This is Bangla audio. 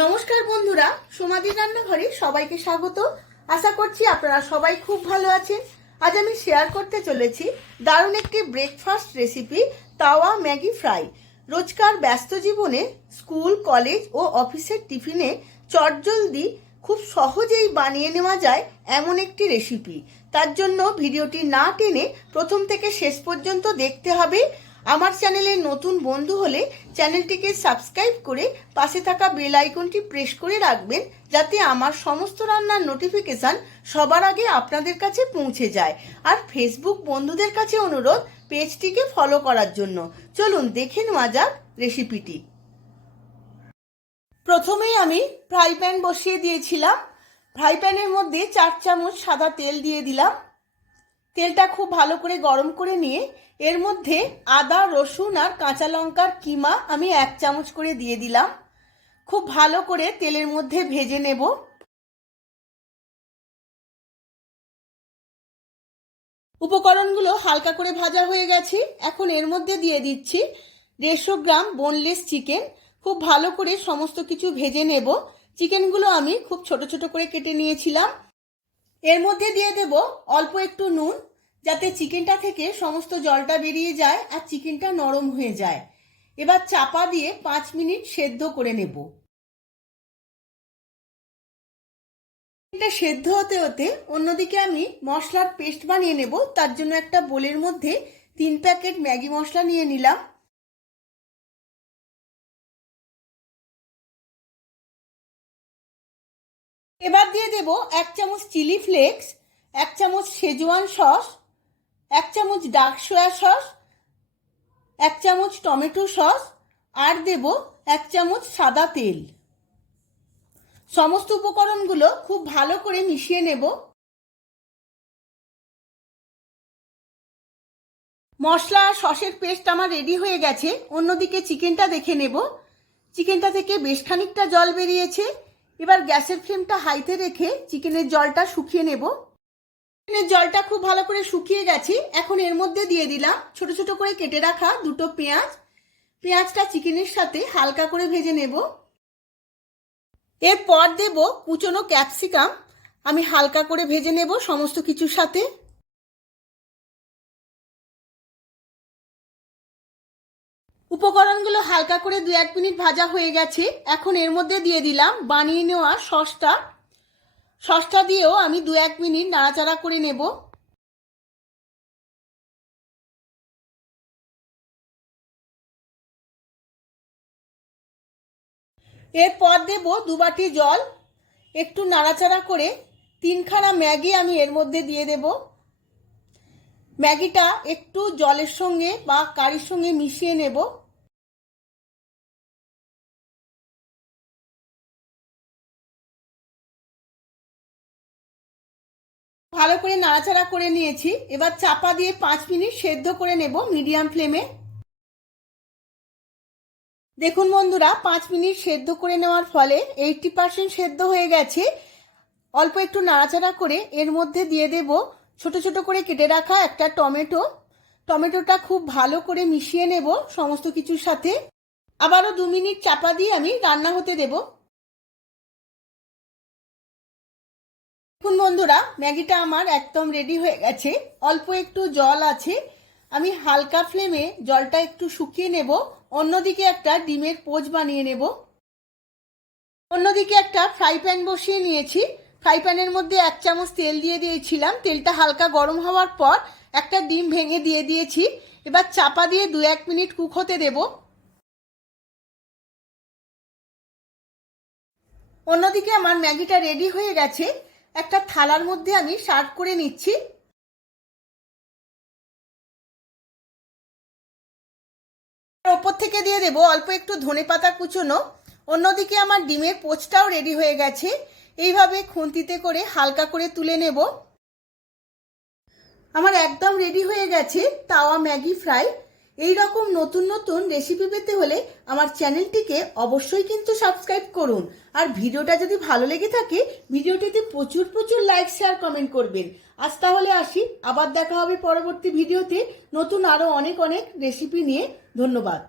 নমস্কার বন্ধুরা, সোমাদি রান্নাঘরে সবাইকে স্বাগত। আশা করছি আপনারা সবাই খুব ভালো আছেন। আজ আমি শেয়ার করতে চলেছি দারুণ একটি ব্রেকফাস্ট রেসিপি, তাওয়া ম্যাগি ফ্রাই। রোজকার ব্যস্ত জীবনে স্কুল, কলেজ ও অফিসের টিফিনে চটজলদি খুব সহজেই বানিয়ে নেওয়া যায় এমন একটি রেসিপি। তার জন্য ভিডিওটি না টেনে প্রথম থেকে শেষ পর্যন্ত দেখতে হবে। আমার চ্যানেলে নতুন বন্ধু হলে চ্যানেলটিকে সাবস্ক্রাইব করে পাশে থাকা বেল আইকনটি প্রেস করে রাখবেন, যাতে আমার সমস্ত রান্নার নোটিফিকেশন সবার আগে আপনাদের কাছে পৌঁছে যায়। আর ফেসবুক বন্ধুদের কাছে অনুরোধ পেজটিকে ফলো করার জন্য। চলুন দেখে নেওয়া যাক রেসিপিটি। প্রথমেই আমি ফ্রাই প্যান বসিয়ে দিয়েছিলাম। ফ্রাই প্যানের মধ্যে 4 চামচ সাদা তেল দিয়ে দিলাম। তেলটা খুব ভালো করে গরম করে নিয়ে এর মধ্যে আদা, রসুন আর কাঁচা লঙ্কার কিমা আমি 1 চামচ করে দিয়ে দিলাম। খুব ভালো করে তেলের মধ্যে ভেজে নেব। উপকরণগুলো হালকা করে ভাজা হয়ে গেছে। এখন এর মধ্যে দিয়ে দিচ্ছি 150 গ্রাম বোনলেস চিকেন। খুব ভালো করে সমস্ত কিছু ভেজে নেব। চিকেনগুলো আমি খুব ছোট ছোট করে কেটে নিয়েছিলাম। এর মধ্যে দিয়ে দেব অল্প একটু নুন, যাতে চিকেনটা থেকে সমস্ত জলটা বেরিয়ে যায় আর চিকেনটা নরম হয়ে যায়। এবার চাপা দিয়ে 5 মিনিট সেদ্ধ করে নেব। এটা সেদ্ধ হতে হতে অন্যদিকে আমি মশলার পেস্ট বানিয়ে নেব। তার জন্য একটা বোলের মধ্যে 3 প্যাকেট ম্যাগি মশলা নিয়ে নিলাম। এবার দিয়ে দেব 1 চামচ চিলি ফ্লেক্স, 1 চামচ শেজওয়ান সস, 1 চামচ ডার্ক সয়া সস, 1 চামচ টমেটো সস আর দেব 1 চামচ সাদা তেল। সমস্ত উপকরণগুলো খুব ভালো করে মিশিয়ে নেব। মশলা আর সসের পেস্ট আমার রেডি হয়ে গেছে। অন্যদিকে চিকেনটা দেখে নেব। চিকেনটা থেকে বেশ খানিকটা জল বেরিয়েছে। এবার গ্যাসের ফ্লেমটা হাইতে রেখে চিকেনের জলটা শুকিয়ে নেব। চিকেনের জলটা খুব ভালো করে শুকিয়ে গেছে। এখন এর মধ্যে দিয়ে দিলাম ছোট ছোট করে কেটে রাখা 2টো পেঁয়াজ। পেঁয়াজটা চিকেনের সাথে হালকা করে ভেজে নেব। এরপর দেব কুচনো ক্যাপসিকাম। আমি হালকা করে ভেজে নেব সমস্ত কিছুর সাথে। উপকরণগুলো হালকা করে 2-1 মিনিট ভাজা হয়ে গেছে। এখন এর মধ্যে দিয়ে দিলাম বানিয়ে নেওয়া সসটা। সসটা দিয়েও আমি 2-1 মিনিট নাড়াচাড়া করে নেব। এরপর দেব 2 বাটি জল। একটু নাড়াচাড়া করে 3খানা ম্যাগি আমি এর মধ্যে দিয়ে দেব। ম্যাগিটা একটু জলের সঙ্গে বা কারির সঙ্গে মিশিয়ে নেব। ভালো করে নাড়াচাড়া করে নিয়েছি। এবার চাপা দিয়ে 5 মিনিট সেদ্ধ করে নেব মিডিয়াম ফ্লেমে। দেখুন বন্ধুরা, 5 মিনিট সেদ্ধ করে নেওয়ার ফলে 80% সেদ্ধ হয়ে গেছে। অল্প একটু নাড়াচাড়া করে এর মধ্যে দিয়ে দেব ছোট ছোট করে কেটে রাখা একটা টমেটো। টমেটোটা খুব ভালো করে মিশিয়ে নেব সমস্ত কিছুর সাথে। আবারও 2 মিনিট চাপা দিয়ে আমি রান্না হতে দেব। দেখুন বন্ধুরা, ম্যাগিটা আমার একদম রেডি হয়ে গেছে। অল্প একটু জল আছে। আমি হালকা ফ্লেমে জলটা একটু শুকিয়ে নেব। অন্যদিকে একটা ডিমের পোচ বানিয়ে নেব। অন্যদিকে একটা ফ্রাই প্যান বসিয়ে নিয়েছি। ফ্রাই প্যানের মধ্যে 1 চামচ তেল দিয়ে দিয়েছিলাম। তেলটা হালকা গরম হওয়ার পর একটা ডিম ভেঙে দিয়ে দিয়েছি। এবার চাপা দিয়ে 2-1 মিনিট কুক হতে দেব। অন্যদিকে আমার ম্যাগিটা রেডি হয়ে গেছে। একটা থালার মধ্যে আমি সার্ভ করে নিচ্ছি। ওপর থেকে দিয়ে দেব অল্প একটু ধনেপাতা কুচোনো। অন্যদিকে আমার ডিমের পোচটাও রেডি হয়ে গেছে। এইভাবে খুন্তিতে করে হালকা করে তুলে নেব। আমার একদম রেডি হয়ে গেছে তাওয়া ম্যাগি ফ্রাই। এই রকম নতুন নতুন রেসিপি পেতে হলে আমার চ্যানেলটিকে অবশ্যই কিন্তু সাবস্ক্রাইব করুন। আর ভিডিওটা যদি ভালো লেগে থাকে ভিডিওটিতে প্রচুর প্রচুর লাইক, শেয়ার, কমেন্ট করবেন। আজ তাহলে আসি, আবার দেখা হবে পরবর্তী ভিডিওতে নতুন আরো অনেক অনেক রেসিপি নিয়ে। ধন্যবাদ।